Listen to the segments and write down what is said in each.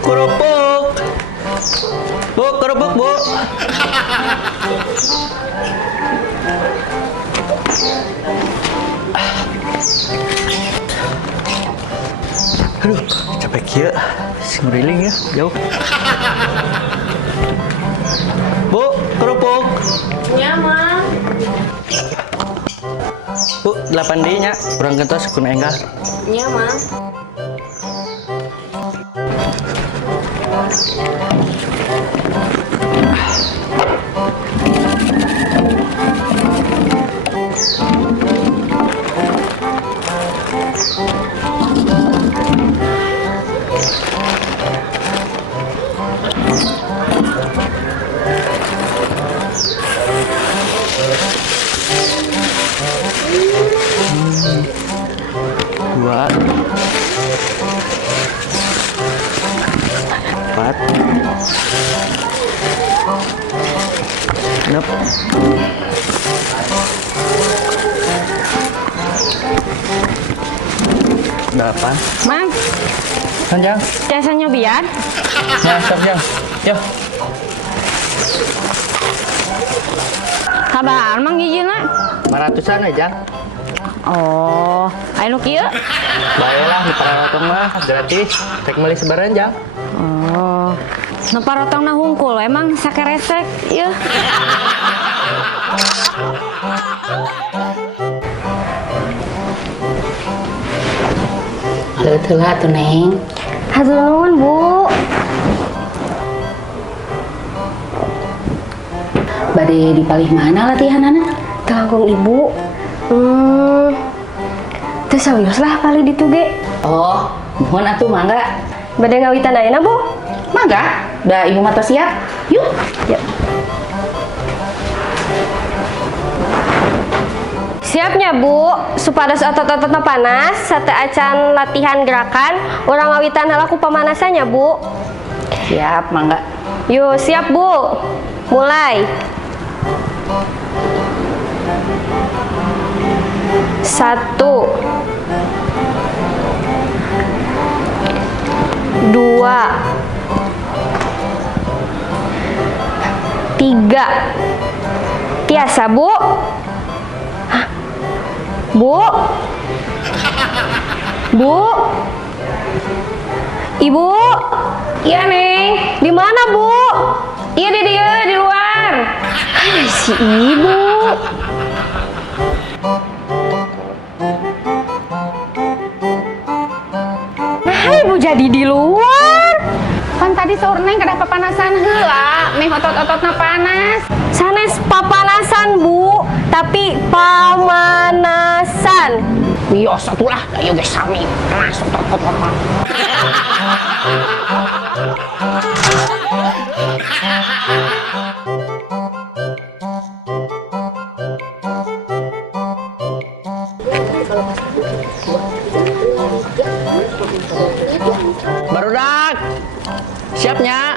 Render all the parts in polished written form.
Kerupuk. Bu, kerupuk, Bu. Aduh, capek ya. Ngeriling ya, jauh. Bu, kerupuk. Ya, Mang. Bu, 8D nya. Kurang gentos kun enggak. Ya, Mang. Dua, empat, enam, delapan. Mang, Panjang. jasanya biar. Mantap, Jang. Yo. Kabar, Mang izin lah. 500-an aja. Oh, ayo kieu. Baiklah, di parawatong mah gratis. Tek meuli sebaran, Jang. Oh, nu parotongna hungkul emang sakeresek ieu. Leuteulah atuh Neng. Hatur nuhun, Bu. Bade dipalih mana latihanana? Telangkung Ibu. Teu sawios lah paling ditu ge. Oh, mohon atuh mangga. Bade ngawitan ayeuna, Bu? Mangga, da ibu mata siap. Yuk. Ya. Siapnya, Bu. Supados otot-ototna panas, sate acan latihan gerakan, urang ngawitan laku pemanasannya, Bu. Siap, mangga. Yuk, siap, Bu. Mulai. 1 2 3 Tiasa, Bu. Hah? Bu. Bu. Ibu. Iya, Neng. Di mana, Bu? Iya, di dia, di luar. Hai, si Ibu. Nah, Ibu jadi di luar. Kan tadi sahur Neng kada papanasan heula, meh otot-ototna panas. Sanes papanasan, Bu, tapi pamanasan. Wios atulah, ayo geus sami. Panas otot-ototna. Barudak. Siapnya?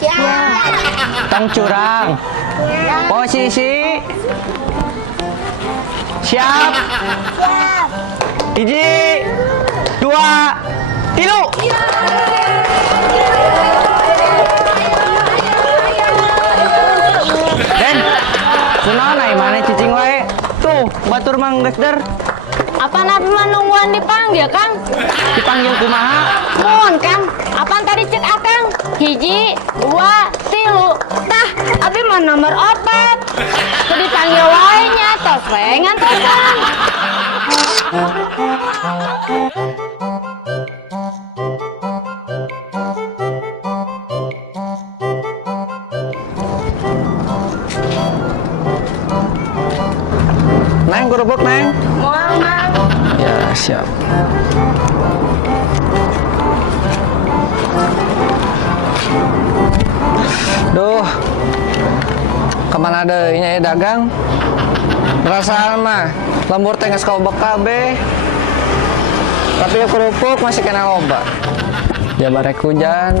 Siap. Tang curang. Posisi. Siap. Siap. Hiji, 2, 3. Den, kunaon ai mana cicing wae? Tuh, batur Mang Gesder. Apa nabi manungguan dipanggil, Kang? Dipanggil kumaha? Mohon, Kang. Apaan tadi cek Akang? Hiji, 2, 3. Tah, abi mah nomor 4. Kudu dipanggil wae nya, tos we ngantosan. Neng, gerobok, Neng. Moal, Mang. Ya, siap. Duh, kemana ada ini dagang? Perasaan mah lembur teh geus kaobak kabeh. Tapi ya kerupuk masih kena loba. Jabarek hujan.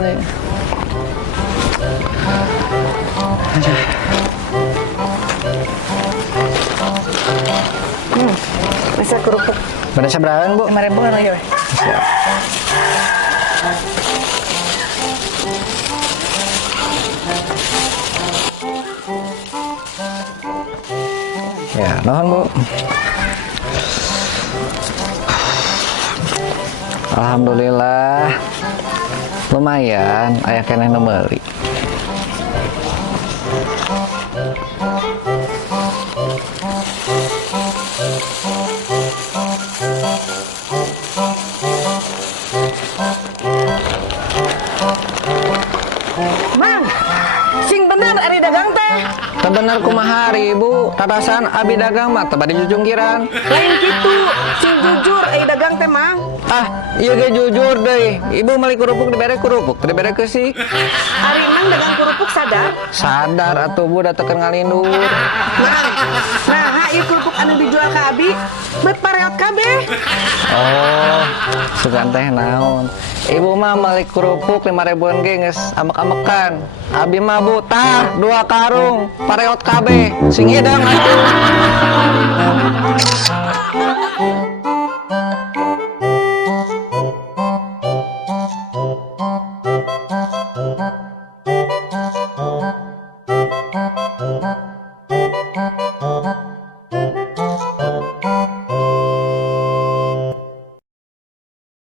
Masa kerupuk Berasa berapa, Bu? 5.000 kan aja. Ya, nuhun, Bu. Alhamdulillah. Lumayan, aya keneh nu meuli. Mang, sing bener ari dagang teh. Teu bener kumaha hari, Bu. Tatasan abi dagang mah teu bade jujungkiran. Lain gitu, sing jujur ari dagang teh, Mang. Ah, ieu ge jujur deui. Ibu meuli kerupuk dibere kerupuk, teu dibere keusih. Ari Mang dagang kerupuk sadar. Sadar atuh Bu da teu keur ngalindur. Nah, ieu kerupuk anu dijual ka Abi, bet pareot kabeh. Oh, sugan teh naon? Ibu mah meuli kerupuk 5.000-an ge geus amek-amekan. Abi mah Bu tah 2 karung, pareot kabeh. Sing hidang atuh.